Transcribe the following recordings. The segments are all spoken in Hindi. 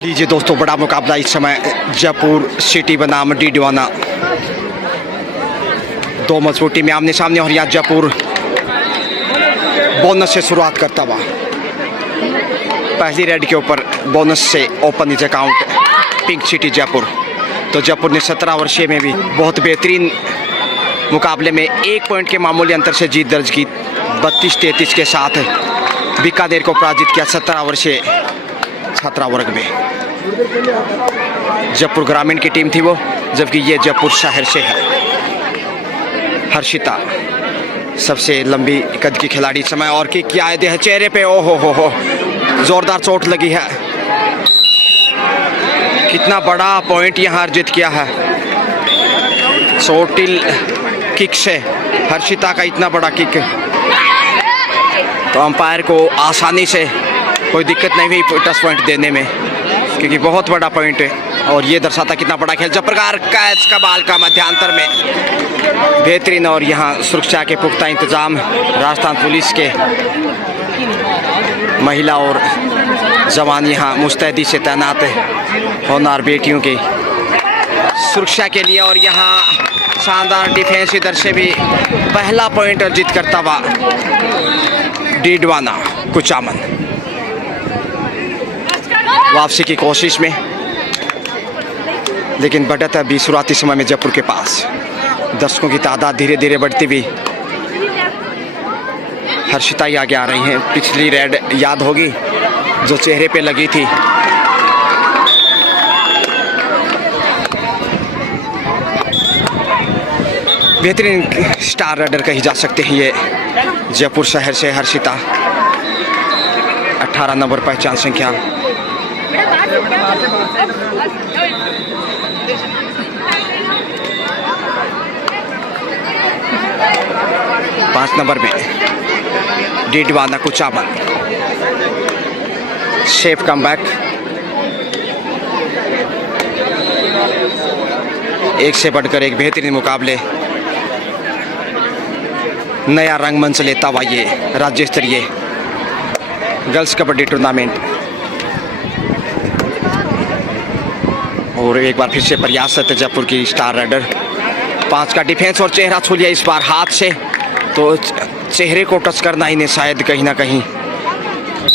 लीजिए दोस्तों, बड़ा मुकाबला इस समय जयपुर सिटी बनाम डीडवाना। दो मजबूत टीमें आमने सामने और यहाँ जयपुर बोनस से शुरुआत करता हुआ पहली रेड के ऊपर बोनस से open is account pink city Jaipur. तो जयपुर ने 17 वर्षीय में भी बहुत बेहतरीन मुकाबले में 1 पॉइंट के मामूली अंतर से जीत दर्ज की। 32-33 के साथ बीकानेर को पराजित किया 17 वर्षीय छात्रा वर्ग में। जयपुर ग्रामीण की टीम थी वो, जबकि ये जयपुर शहर से है। हर्षिता सबसे लंबी कद की खिलाड़ी समय और किक किया है चेहरे पे। ओहो हो जोरदार चोट लगी है। कितना बड़ा पॉइंट यहाँ अर्जित किया है चोटिल किक से। हर्षिता का इतना बड़ा किक, तो अंपायर को आसानी से कोई दिक्कत नहीं हुई टच पॉइंट देने में, क्योंकि बहुत बड़ा पॉइंट है और ये दर्शाता कितना बड़ा खेल। जब प्रकार कैच का बाल का मध्यांतर में बेहतरीन, और यहाँ सुरक्षा के पुख्ता इंतजाम राजस्थान पुलिस के महिला और जवान यहाँ मुस्तैदी से तैनात है होनहार बेटियों की सुरक्षा के लिए। और यहाँ शानदार डिफेंस इधर से भी पहला पॉइंट अर्जित करता हुआ डीडवाना कुचामन। वापसी की कोशिश में, लेकिन बढ़त है अभी शुरुआती समय में जयपुर के पास। दर्शकों की तादाद धीरे धीरे बढ़ती हुई। हर्षिता ही आगे आ रही हैं। पिछली रेड याद होगी जो चेहरे पे लगी थी। बेहतरीन स्टार राइडर कही जा सकते हैं ये जयपुर शहर से हर्षिता। 18 नंबर पहचान संख्या। पांच नंबर में डीडवाना कुचामन। Chef comeback. एक से बढ़कर एक बेहतरीन मुकाबले, नया रंगमंच लेता हुआ ये राज्य स्तरीय गर्ल्स कबड्डी टूर्नामेंट। और एक बार फिर से प्रयासरत जयपुर की स्टार राइडर। 5 का डिफेंस और चेहरा छू लिया इस बार हाथ से, तो चेहरे को टच करना इन्हें शायद कहीं ना कहीं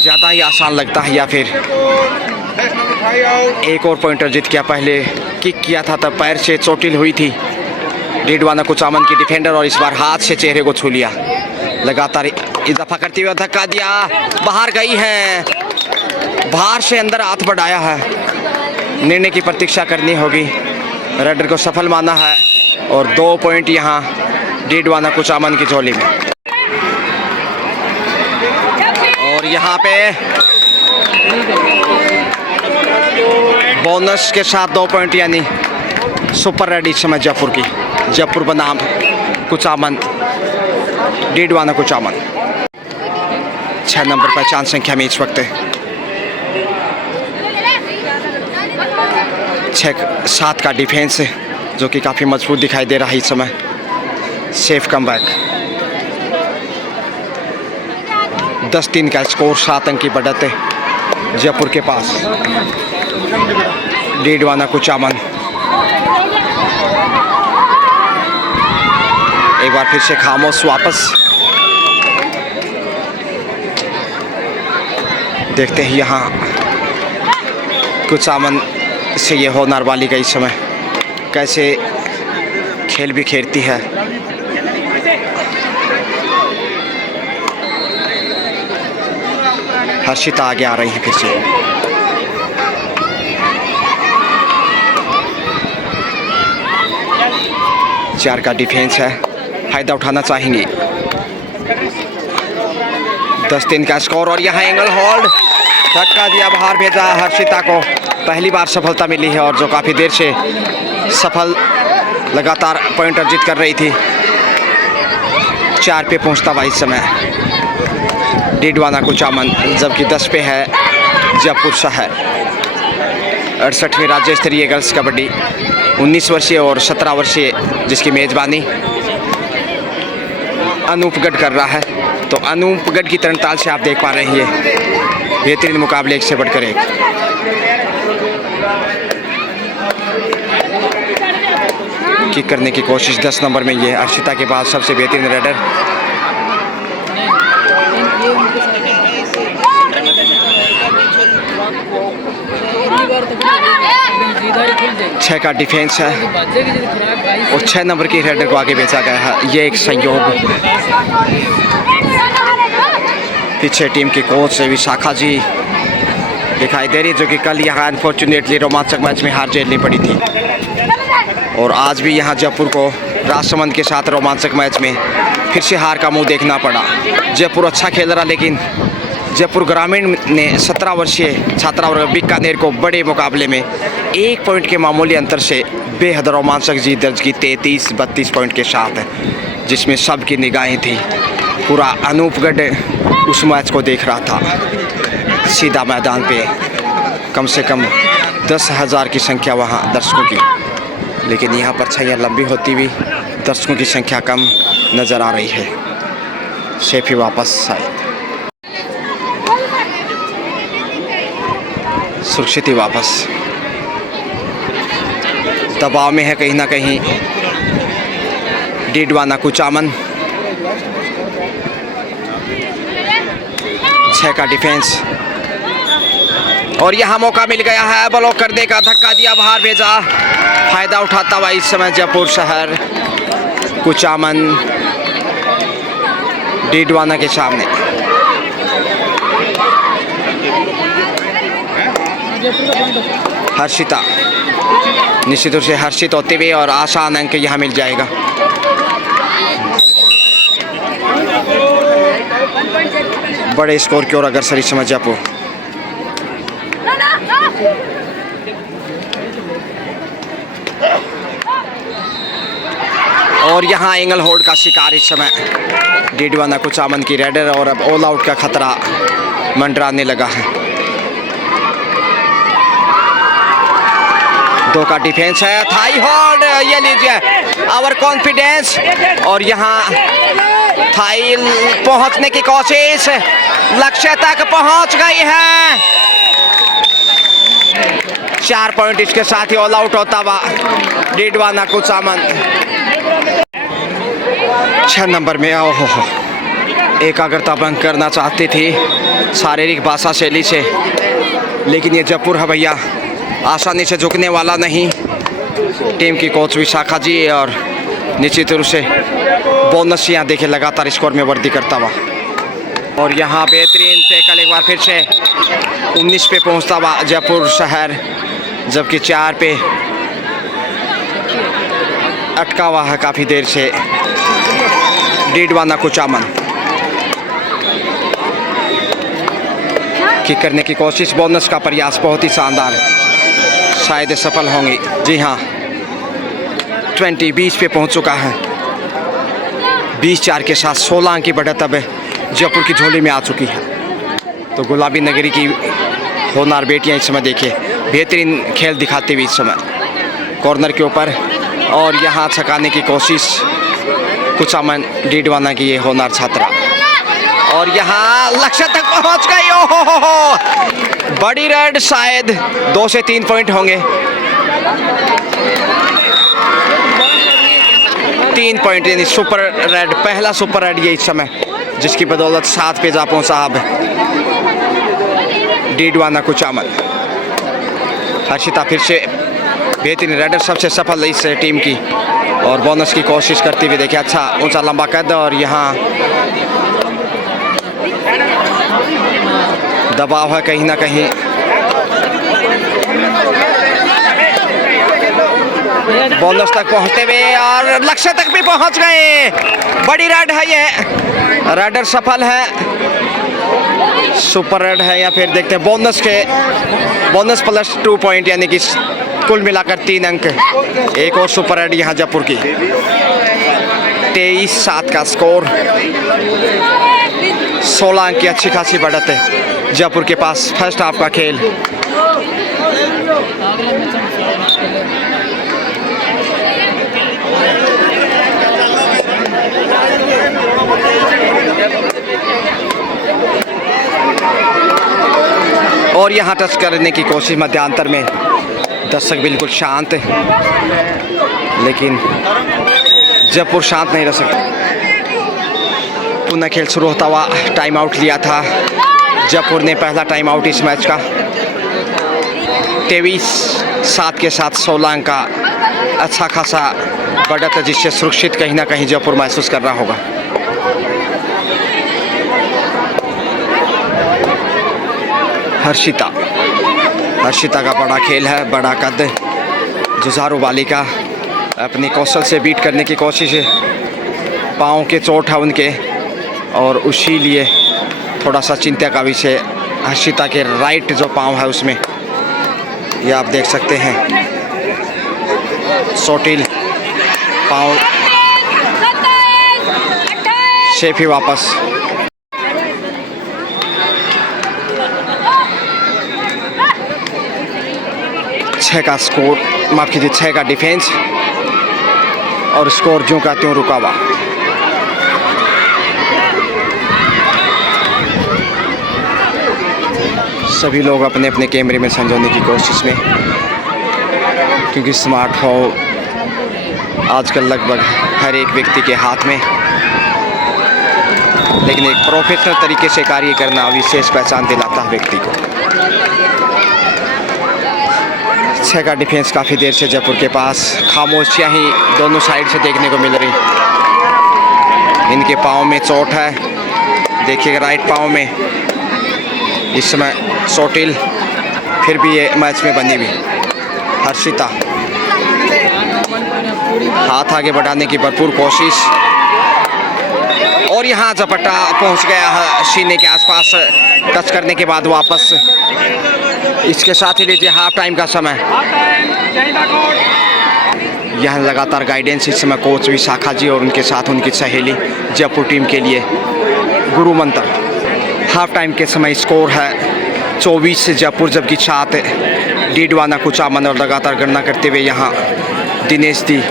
ज़्यादा ही आसान लगता है, या फिर एक और पॉइंट अर्जित किया। पहले किक किया था तब पैर से चोटिल हुई थी डीडवाना कुचामन की डिफेंडर, और इस बार हाथ से चेहरे को छू लिया। लगातार इजाफा करते हुए धक्का दिया, बाहर गई है। बाहर से अंदर हाथ बढ़ाया है। निर्णय की प्रतीक्षा करनी होगी। राइडर को सफल माना है और 2 पॉइंट यहाँ डीडवाना कुचामन की झोली में। और यहाँ पे बोनस के साथ 2 पॉइंट, यानी सुपर रेड इस समय जयपुर की। जयपुर बनाम कुचामन, डीडवाना कुचामन। 6 नंबर पहचान संख्या में इस वक्त 6-7 का डिफेंस जो कि काफ़ी मजबूत दिखाई दे रहा है इस समय। Safe comeback. 10-3 का स्कोर, 7 अंक की बढ़त है जयपुर के पास। डीडवाना कुचामन एक बार फिर से खामोश वापस। देखते हैं यहाँ कुचामन से ये होनहार वाली का इस समय कैसे खेल भी खेलती है। हर्षिता आगे आ रही है फिर से। चार का डिफेंस है, फायदा उठाना चाहेंगे। 10-3 का स्कोर, और यहाँ एंगल होल्ड, धक्का दिया, बाहर भेजा। हर्षिता को पहली बार सफलता मिली है, और जो काफ़ी देर से सफल लगातार पॉइंट अर्जित कर रही थी। 4 पे पहुंचता हुआ इस समय डीडवाना कुचामन, जबकि 10 पे है जयपुर शहर। 68वीं राज्य स्तरीय गर्ल्स कबड्डी 19 वर्षीय और 17 वर्षीय जिसकी मेज़बानी अनूपगढ़ कर रहा है। तो अनूपगढ़ की तरणताल से आप देख पा रहे हैं ये बेहतरीन मुकाबले एक से बढ़कर एक। किक करने की कोशिश 10 नंबर में ये अर्शिता के बाद सबसे बेहतरीन रेडर। छः का डिफेंस है और 6 नंबर की रेडर को आगे भेजा गया है। ये एक संयोग। पीछे टीम की कोच विशाखा जी दिखाई दे रही, जो कि कल यहाँ अनफॉर्चुनेटली रोमांचक मैच में हार झेलनी पड़ी थी और आज भी यहाँ जयपुर को राजसमंद के साथ रोमांचक मैच में फिर से हार का मुंह देखना पड़ा। जयपुर अच्छा खेल रहा, लेकिन जयपुर ग्रामीण ने 17 वर्षीय छात्रावर्ग बीकानेर को बड़े मुकाबले में 1 पॉइंट के मामूली अंतर से बेहद रोमांचक जीत दर्ज की 33-32 पॉइंट के साथ, जिसमें सबकी निगाहें थी। पूरा अनूपगढ़ उस मैच को देख रहा था। सीधा मैदान पे कम से कम 10,000 की संख्या वहाँ दर्शकों की, लेकिन यहाँ पर छैया लंबी होती हुई दर्शकों की संख्या कम नज़र आ रही है। शेफी वापस शायद सुरक्षित ही वापस दबाव में है कहीं ना कहीं डीडवाना कुचामन। 6 का डिफेंस और यहाँ मौका मिल गया है ब्लॉक करने का, धक्का दिया, बाहर भेजा। फायदा उठाता हुआ इस समय जयपुर शहर कुचामन डीडवाना के सामने। हर्षिता निश्चित रूप से हर्षित होते हुए और आसान अंक यहाँ मिल जाएगा। बड़े स्कोर की ओर अग्रसर इस समय जयपुर। और यहाँ एंगल होल्ड का शिकार इस समय डीडवाना कुचामन की रेडर और अब ऑल आउट का खतरा मंडराने लगा है। 2 का डिफेंस है, थाई होल्ड, ये लीजिए ओवर कॉन्फिडेंस और यहाँ थाई पहुंचने की कोशिश, लक्ष्य तक पहुंच गई है। 4 पॉइंट इसके साथ ही ऑल आउट होता हुआ डीडवाना कुचामन। 6 नंबर में ओहो एकाग्रता भंग करना चाहती थी शारीरिक भाषा शैली से, लेकिन ये जयपुर है भैया, आसानी से झुकने वाला नहीं। टीम की कोच विशाखा जी और निश्चित रूप से बोनस यहाँ देखे लगातार स्कोर में वृद्धि करता हुआ। और यहाँ बेहतरीन टैकल एक बार फिर से 19 पे पहुँचता हुआ जयपुर शहर, जबकि 4 पे अटका हुआ है काफ़ी देर से डीडवाना कुचामन। किक करने की कोशिश, बोनस का प्रयास बहुत ही शानदार, शायद सफल होंगे। जी हाँ, 20 पे पहुंच चुका है। 20-4 के साथ 16 अंक की बढ़त अब जयपुर की झोली में आ चुकी है। तो गुलाबी नगरी की होनहार बेटियां इस समय देखिए बेहतरीन खेल दिखाते हुए इस समय कॉर्नर के ऊपर, और यहाँ छकाने की कोशिश कुचामन डीडवाना की ये होनहार छात्रा, और यहाँ लक्ष्य तक पहुँच गई। ओहो बड़ी रेड, शायद 2 से 3 पॉइंट होंगे। 3 पॉइंट यानी सुपर रेड, पहला सुपर रेड ये इस समय, जिसकी बदौलत 7 पे जा पहुंचा अब डीडवाना कुचामन। हर्षिता फिर से बेहतरीन रेडर, सबसे सफल इस टीम की, और बोनस की कोशिश करती हुई देखिए। अच्छा ऊंचा लंबा कद, और यहाँ दबाव है कहीं ना कहीं। बोनस तक पहुंचते हुए और लक्ष्य तक भी पहुंच गए। बड़ी रेड है ये, रेडर सफल है, सुपर रेड है, या फिर देखते हैं बोनस प्लस 2 पॉइंट, यानी कि कुल मिलाकर 3 अंक। एक और सुपर रेड यहाँ जयपुर की। 23-7 का स्कोर, 16 अंक की अच्छी खासी बढ़त है जयपुर के पास फर्स्ट हाफ का खेल। और यहाँ टच करने की कोशिश मध्यांतर में दर्शक बिल्कुल शांत, लेकिन जयपुर शांत नहीं रह सकता। पुनः खेल शुरू होता हुआ टाइम आउट लिया था जयपुर ने, पहला टाइम आउट इस मैच का। 23-7 के साथ 16 अंक का अच्छा खासा बढ़त है, जिससे सुरक्षित कहीं ना कहीं जयपुर महसूस कर रहा होगा। हर्षिता का बड़ा खेल है, बड़ा कद, जुझारू बालिका अपनी कौशल से बीट करने की कोशिश है। पाँव के चोट है उनके, और उसी लिए थोड़ा सा चिंता का विषय हर्षिता के राइट जो पाँव है उसमें, ये आप देख सकते हैं। चोटिल पाँव शेफ ही वापस। छः का स्कोर, माफ कीजिए 6 का डिफेंस, और स्कोर ज्यों का त्यों रुका हुआ। सभी लोग अपने अपने कैमरे में संजोने की कोशिश में, क्योंकि स्मार्टफोन आजकल लगभग हर एक व्यक्ति के हाथ में, लेकिन एक प्रोफेशनल तरीके से कार्य करना विशेष पहचान दिलाता है व्यक्ति को। 6 का डिफेंस काफ़ी देर से जयपुर के पास, खामोशियाँ ही दोनों साइड से देखने को मिल रही। इनके पाँव में चोट है, देखिएगा राइट पाँव में इस समय चोटिल, फिर भी ये मैच में बनी हुई। हर्षिता हाथ आगे बढ़ाने की भरपूर कोशिश, और यहाँ झपट्टा पहुँच गया है सीने के आसपास, टच करने के बाद वापस। इसके साथ ही लीजिए हाफ टाइम का समय। यह लगातार गाइडेंस इस समय कोच विशाखा जी और उनके साथ उनकी सहेली जयपुर टीम के लिए गुरु मंत्र। हाफ टाइम के समय स्कोर है 24 से जयपुर, जबकि 7 डीडवाना कुचामन, और लगातार गणना करते हुए यहाँ दिनेश दी,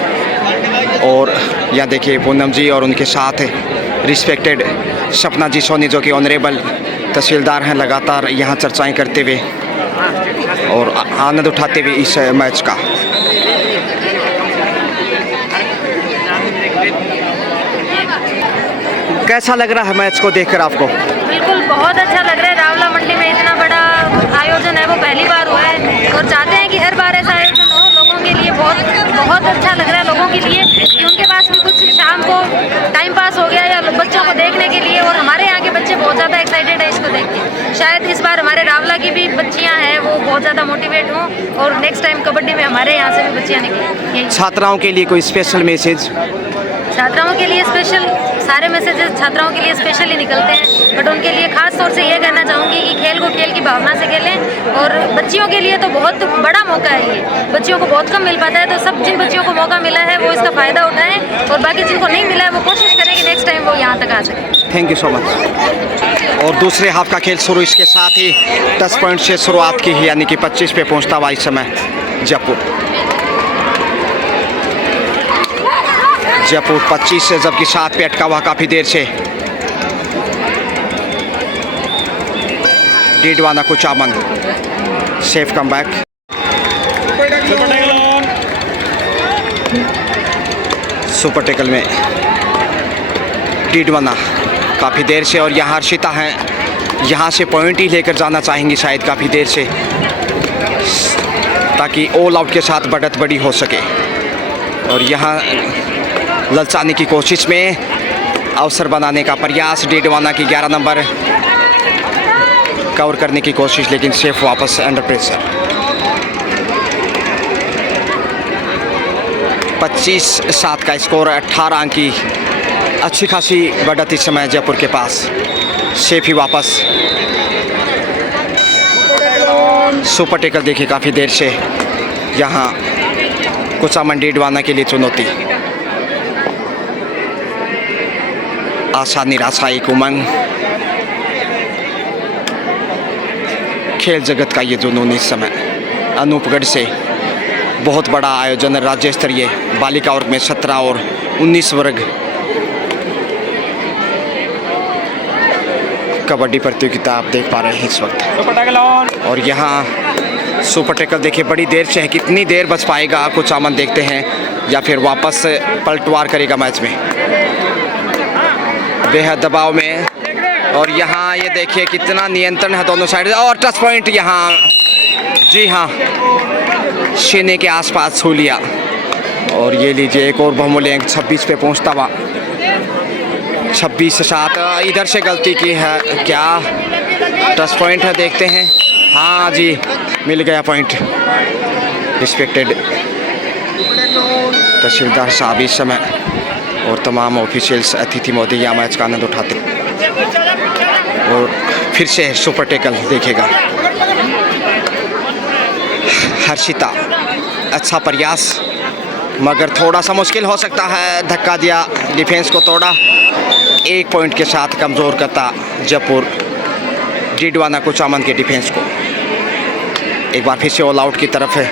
और यहाँ देखिए पूनम जी और उनके साथ रिस्पेक्टेड सपना जी सोनी, जो कि ऑनरेबल तहसीलदार हैं, लगातार यहाँ चर्चाएं करते हुए और आनंद उठाते हुए इस मैच का। कैसा लग रहा है मैच को देखकर आपको? बिल्कुल बहुत अच्छा लग रहा है। रावला मंडी में इतना बड़ा आयोजन है वो पहली बार हुआ है, और चाहते हैं कि हर बार ऐसा आयोजन हो। लोगों के लिए बहुत अच्छा लग रहा है, लोगों के लिए कि उनके पास भी कुछ शाम को टाइम पास हो गया, या बच्चों को देखने के लिए। और हमारे यहाँ के बच्चे बहुत ज़्यादा एक्साइटेड है इसको देख के। शायद इस बार हमारे रावला की भी बच्चियाँ हैं वो बहुत ज़्यादा मोटिवेट हों, और नेक्स्ट टाइम कबड्डी में हमारे यहाँ से भी बच्चियाँ निकलें। छात्राओं के लिए कोई स्पेशल मैसेज? छात्राओं के लिए स्पेशल, सारे मैसेजेस छात्राओं के लिए स्पेशल ही निकलते हैं, बट उनके लिए खास तौर से ये कहना चाहूँगी कि खेल को खेल की भावना से खेलें। और बच्चियों के लिए तो बहुत बड़ा मौका है ये, बच्चियों को बहुत कम मिल पाता है, तो सब जिन बच्चियों को मौका मिला है वो इसका फ़ायदा उठाएं, और बाकी जिनको नहीं मिला है वो कोशिश करें कि नेक्स्ट टाइम वो यहाँ तक आ सकें। Thank you so much. और दूसरे हाफ का खेल शुरू, इसके साथ ही 10 पॉइंट से शुरुआत की है, यानी कि 25 पे पहुँचता हुआ इस समय जयपुर 25 से, जबकि 7 पे अटका हुआ काफ़ी देर से Didwana Kuchaman. Safe come back, super tackle में डीडवाना काफ़ी देर से, और यहाँ हर्षिता हैं, यहाँ से पॉइंट ही लेकर जाना चाहेंगी शायद काफ़ी देर से, ताकि ऑल आउट के साथ बढ़त बड़ी हो सके। और यहाँ ललचाने की कोशिश में अवसर बनाने का प्रयास, डीडवाना की 11 नंबर कवर करने की कोशिश, लेकिन सेफ वापस अंडर प्रेशर। 25-7 का स्कोर, 18 अंक की अच्छी खासी बढ़त इस समय जयपुर के पास। सेफ ही वापस। सुपर टेकल देखिए काफ़ी देर से यहाँ कुचामन डीडवाना के लिए चुनौती। आशा निराशा एक उमंग, खेल जगत का ये जुनून इस समय अनूपगढ़ से बहुत बड़ा आयोजन, राज्य स्तरीय बालिका वर्ग में 17 और 19 वर्ग कबड्डी प्रतियोगिता आप देख पा रहे हैं इस वक्त। और यहाँ सुपर टैकल देखिए बड़ी देर से है, कितनी देर बच पाएगा कुचामन देखते हैं, या फिर वापस पलटवार करेगा मैच में। बेहद दबाव में, और यहाँ ये देखिए कितना नियंत्रण है दोनों साइड, और टच पॉइंट यहाँ, जी हाँ, सीने के आसपास छू लिया। और ये लीजिए एक और बहुमूल्य अंक 26 पे पहुँचता हुआ, 26 से 7। इधर से गलती की है क्या, टच पॉइंट है, देखते हैं। हाँ जी, मिल गया पॉइंट। रिस्पेक्टेड तहसीलदार साहब इस समय और तमाम ऑफिशियल्स, अतिथि महोदय यहाँ मैच का आनंद उठाते, और फिर से सुपर टैकल देखेगा हर्षिता। अच्छा प्रयास, मगर थोड़ा सा मुश्किल हो सकता है। धक्का दिया, डिफेंस को तोड़ा, 1 पॉइंट के साथ कमज़ोर करता जयपुर डीडवाना कुचामन के डिफेंस को। एक बार फिर से ऑल आउट की तरफ है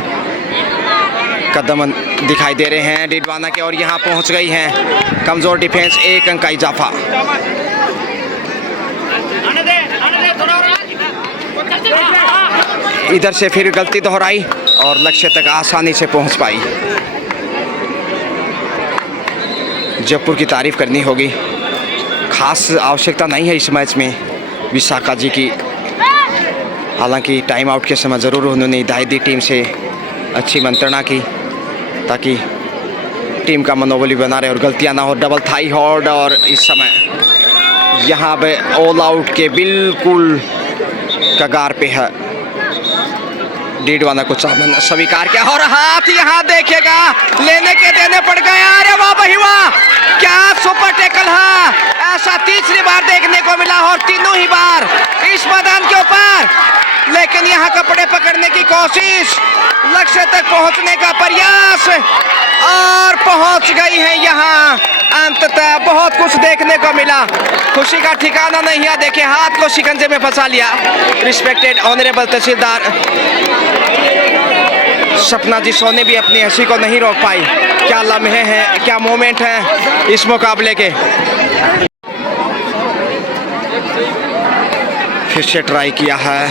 कदम दिखाई दे रहे हैं डीडवाना के, और यहाँ पहुँच गई हैं कमज़ोर डिफेंस। 1 अंक का इजाफा। इधर से फिर गलती दोहराई और लक्ष्य तक आसानी से पहुँच पाई। जयपुर की तारीफ करनी होगी, खास आवश्यकता नहीं है इस मैच में विशाखा जी की। हालांकि टाइम आउट के समय ज़रूर उन्होंने हिदायत दी, टीम से अच्छी मंत्रणा की ताकि टीम का मनोबल भी बना रहे और गलतियां ना हो। डबल थाई होल्ड, और इस समय यहाँ पे ऑल आउट के बिल्कुल कगार पे है डीडवाना कुचामन। स्वीकार किया, और हाथ यहाँ देखेगा, लेने के देने पड़ गए। अरे वाह भाई वाह, क्या सुपर टैकल है। ऐसा तीसरी बार देखने को मिला, और तीनों ही बार इस मैदान के ऊपर। लेकिन यहाँ कपड़े पकड़ने की कोशिश, लक्ष्य तक पहुँचने का प्रयास, और पहुँच गई है यहाँ अंततः। बहुत कुछ देखने को मिला, खुशी का ठिकाना नहीं है। देखिए हाथ को शिकंजे में फंसा लिया रिस्पेक्टेड ऑनरेबल तहसीलदार सपना जी सोने भी अपनी हंसी को नहीं रोक पाई। क्या लम्हे हैं, क्या मोमेंट हैं इस मुकाबले के। फिर से ट्राई किया है,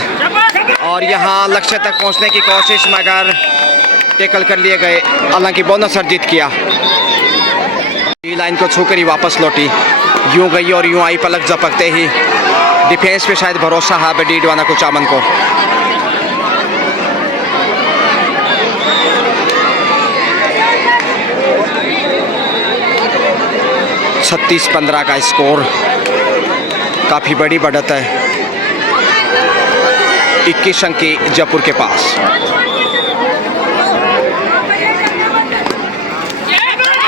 और यहाँ लक्ष्य तक पहुँचने की कोशिश, मगर टैकल कर लिए गए। हालांकि बोनस अर्जित किया। लाइन को छूकर ही वापस लौटी, यूं गई और यूं आई, पलक झपकते ही। डिफेंस पे शायद भरोसा है डीडवाना कुचामन को। छत्तीस 15 का स्कोर, काफ़ी बड़ी बढ़त है। 21 अंक की जयपुर के पास।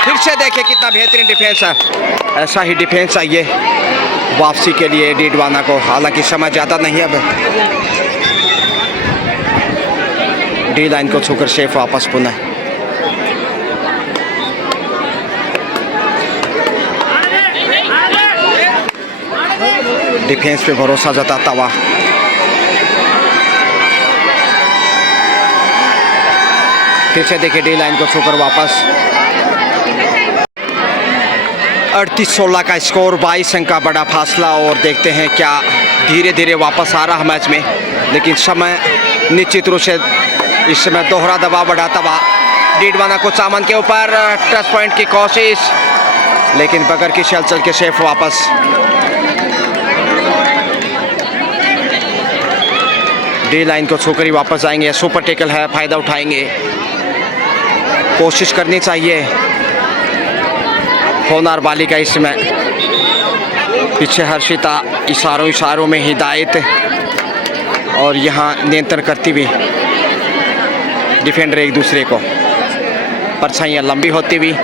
फिर से देखिए कितना बेहतरीन डिफेंस है। ऐसा ही डिफेंस चाहिए वापसी के लिए डीडवाना को। हालांकि समय ज़्यादा नहीं है अब। डी लाइन को छूकर शेफ वापस पुनः। डिफेंस पे भरोसा जताता हुआ फिर से देखिए डी लाइन को छूकर वापस। 38-16 का स्कोर, 22 अंक का बड़ा फासला, और देखते हैं क्या धीरे धीरे वापस आ रहा है मैच में। लेकिन समय निश्चित रूप से इस समय दोहरा दबाव बढ़ाता हुआ डीडवाना कुचामन के ऊपर। टच पॉइंट की कोशिश, लेकिन बगैर किसी हलचल के शेफ वापस। डी लाइन को छूकर ही वापस जाएंगे। सुपर टैकल है, फायदा उठाएंगे, कोशिश करनी चाहिए होनार बाली का। इसमें पीछे हर्षिता इशारों में हिदायत, और यहाँ नियंत्रण करती हुई डिफेंडर एक दूसरे को। परछाइयाँ लंबी होती हुई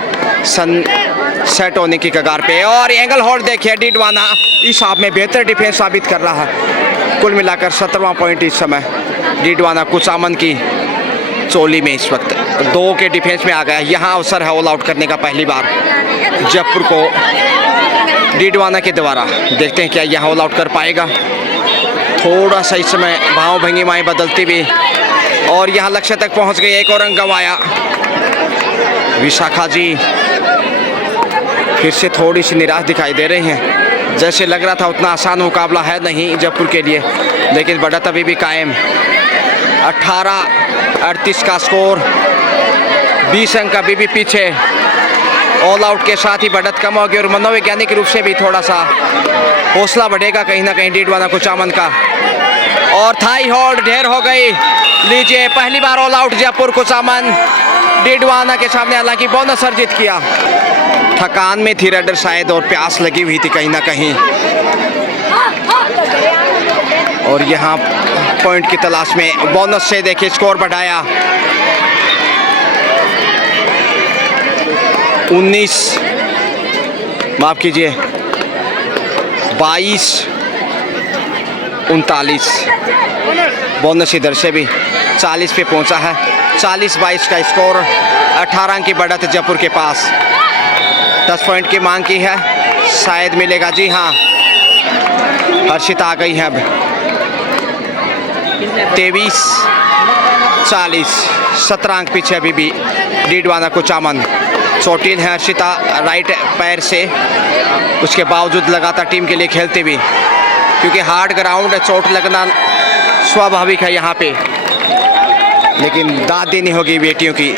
सेट होने की कगार पे, और एंगल होल्ड देखिए डीडवाना इस हाफ में बेहतर डिफेंस साबित कर रहा है। कुल मिलाकर 17वां पॉइंट इस समय डीडवाना कुचामन की चोली में इस वक्त। 2 के डिफेंस में आ गया। यहाँ अवसर है ऑल आउट करने का पहली बार जयपुर को डीडवाना के द्वारा। देखते हैं क्या यहाँ ऑल आउट कर पाएगा। थोड़ा सा इस समय भाव भंगिमाएँ बदलती हुई, और यहाँ लक्ष्य तक पहुँच गई। एक और रंग गंवाया विशाखा जी। फिर से थोड़ी सी निराश दिखाई दे रही हैं। जैसे लग रहा था उतना आसान मुकाबला है नहीं जयपुर के लिए, लेकिन बढ़त अभी भी कायम। 18 38 का स्कोर। 20 अंक अभी भी पीछे। ऑल आउट के साथ ही बढ़त कम होगी और मनोवैज्ञानिक रूप से भी थोड़ा सा हौसला बढ़ेगा कहीं ना कहीं डीडवाना कुचामन का। और थाई होल्ड ढेर हो गई। लीजिए पहली बार ऑल आउट जयपुर कुचामन डीडवाना के सामने, हालांकि बोनस अर्जित किया। थकान में थी रेडर शायद और प्यास लगी हुई थी कहीं ना कहीं, और यहाँ पॉइंट की तलाश में बोनस से देखिए स्कोर बढ़ाया। 19 माफ कीजिए 22 39 बोनस इधर से भी 40 पे पहुंचा है। 40-22 का स्कोर। 18 अंक की बढ़त जयपुर के पास। 10 पॉइंट की मांग की है, शायद मिलेगा। जी हाँ, हर्षिता आ गई है अब। 23-40 17 अंक पीछे अभी भी डीडवाना कुचामन। चोटिल है हर्षिता राइट पैर से, उसके बावजूद लगातार टीम के लिए खेलते हुए, क्योंकि हार्ड ग्राउंड है, चोट लगना स्वाभाविक है यहाँ पे, लेकिन दाद देनी होगी बेटियों की।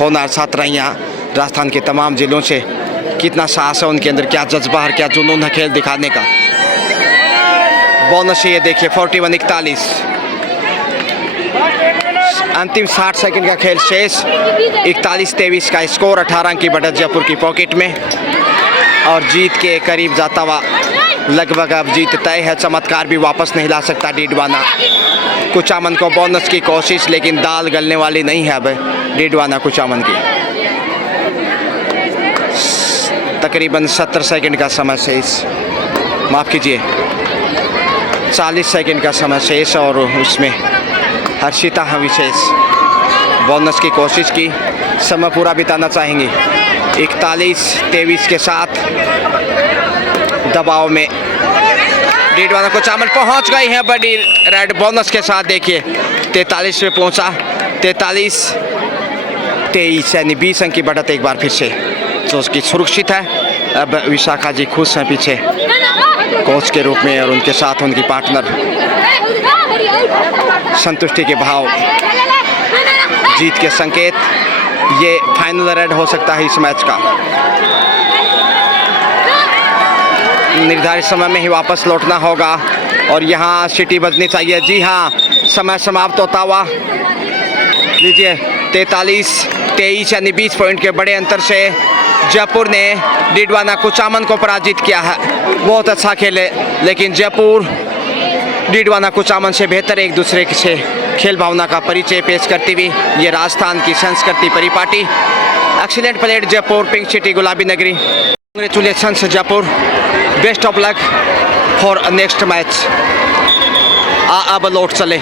होनहार छात्राइयाँ राजस्थान के तमाम जिलों से, कितना साहस है उनके अंदर, क्या जज्बा है, क्या जुनून है खेल दिखाने का। बोनस ये देखिए 41-41। अंतिम 60 सेकंड का खेल शेष। 41-23 का स्कोर। 18 अंक की बढ़त जयपुर की पॉकेट में और जीत के करीब जाता हुआ लगभग अब जीत तय है। चमत्कार भी वापस नहीं ला सकता डीडवाना कुचामन को। बोनस की कोशिश, लेकिन दाल गलने वाली नहीं है अब डीडवाना कुचामन की। तकरीबन 70 सेकंड का समय शेष, माफ़ कीजिए 40 सेकंड का समय शेष, और उसमें हर्षिता है विशेष। बोनस की कोशिश की, समय पूरा बिताना चाहेंगी। 41-23 के साथ दबाव में डीडवाना कुचामन पहुंच गई है बड़ी रेड बोनस के साथ। देखिए 43 पे पहुंचा। 43-23 यानी 20 अंक की बढ़त एक बार फिर से जो उसकी सुरक्षित है। अब विशाखा जी खुश हैं पीछे कोच के रूप में, और उनके साथ उनकी पार्टनर। संतुष्टि के भाव, जीत के संकेत। ये फाइनल रेड हो सकता है इस मैच का। निर्धारित समय में ही वापस लौटना होगा और यहाँ सीटी बजनी चाहिए। जी हाँ, समय समाप्त होता हुआ। लीजिए 43-23 यानी 20 पॉइंट के बड़े अंतर से जयपुर ने डीडवाना कुचामन को पराजित किया है। बहुत अच्छा खेले, लेकिन जयपुर डीडवाना कुचामन से बेहतर एक दूसरे से खेल भावना का परिचय पेश करती हुई ये राजस्थान की संस्कृति परिपाटी। Excellent played Jaipur, pink city, गुलाबी नगरी। Congratulations Jaipur, best of luck for next match. अब लौट चले।